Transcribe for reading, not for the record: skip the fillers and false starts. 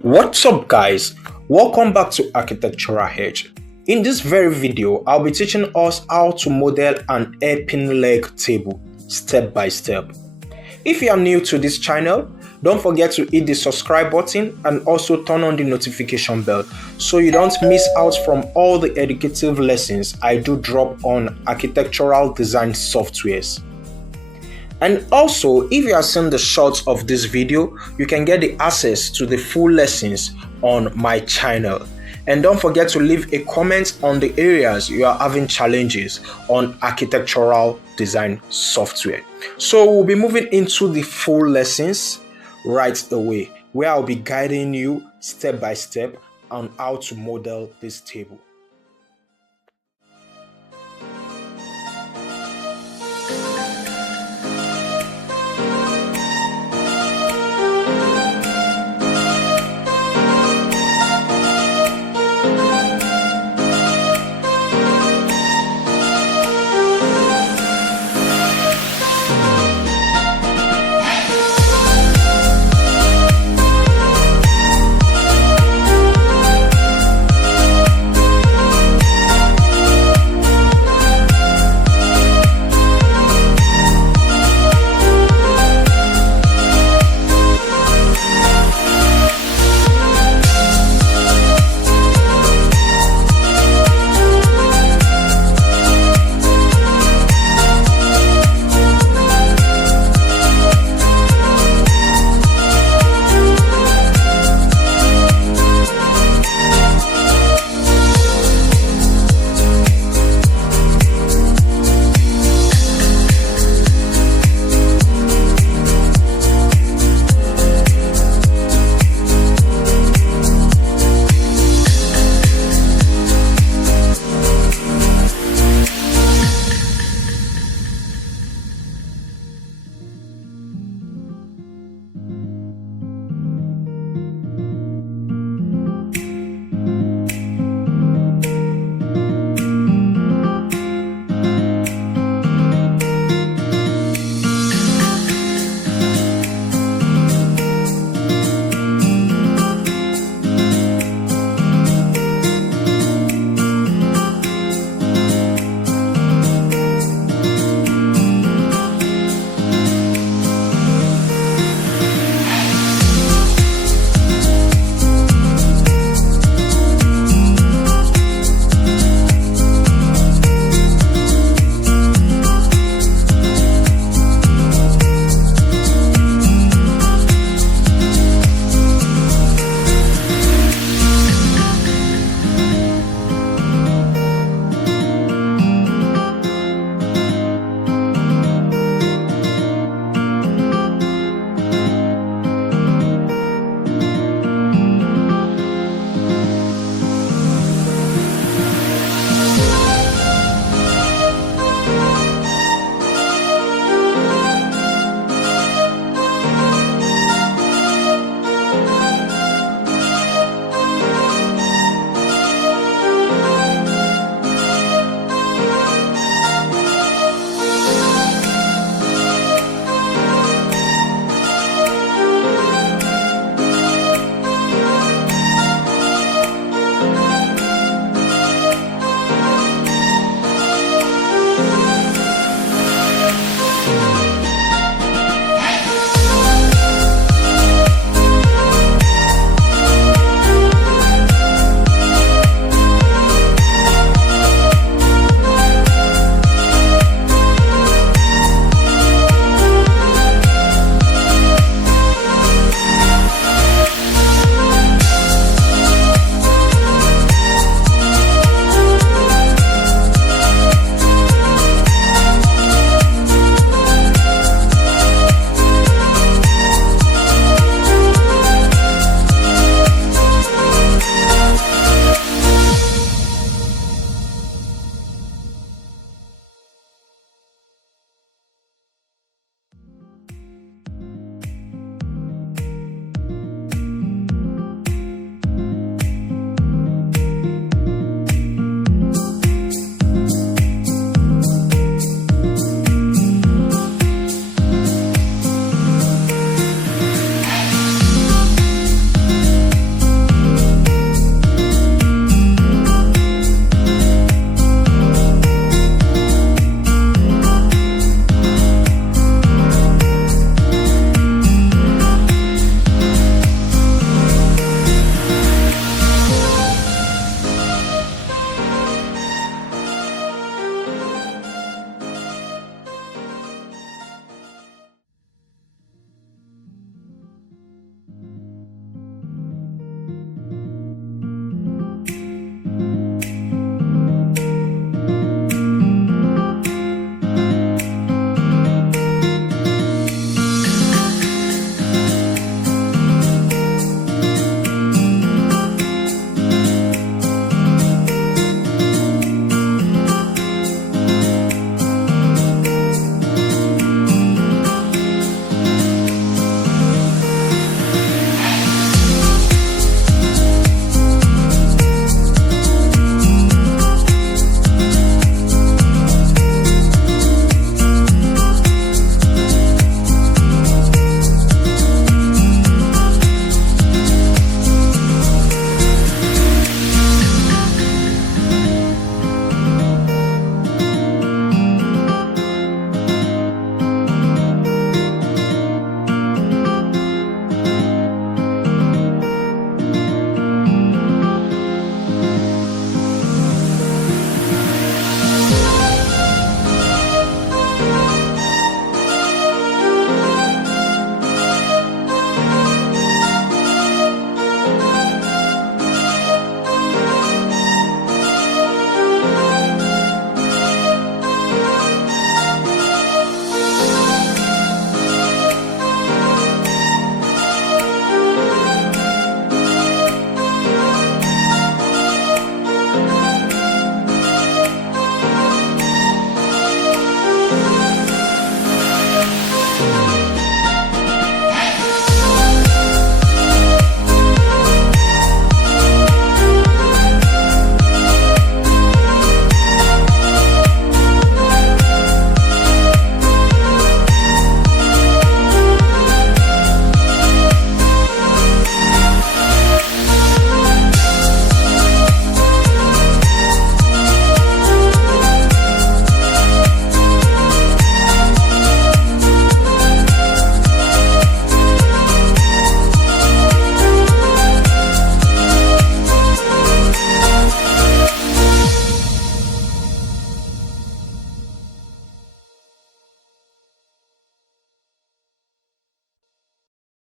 What's up guys, welcome back to Architectural Edge. In this very video, I'll be teaching us how to model an hairpin leg table step by step. If you are new to this channel, don't forget to hit the subscribe button and also turn on the notification bell so you don't miss out from all the educative lessons I do drop on architectural design softwares. And also, if you are seeing the shorts of this video, you can get the access to the full lessons on my channel. And don't forget to leave a comment on the areas you are having challenges on architectural design software. So we'll be moving into the full lessons right away, where I'll be guiding you step by step on how to model this table.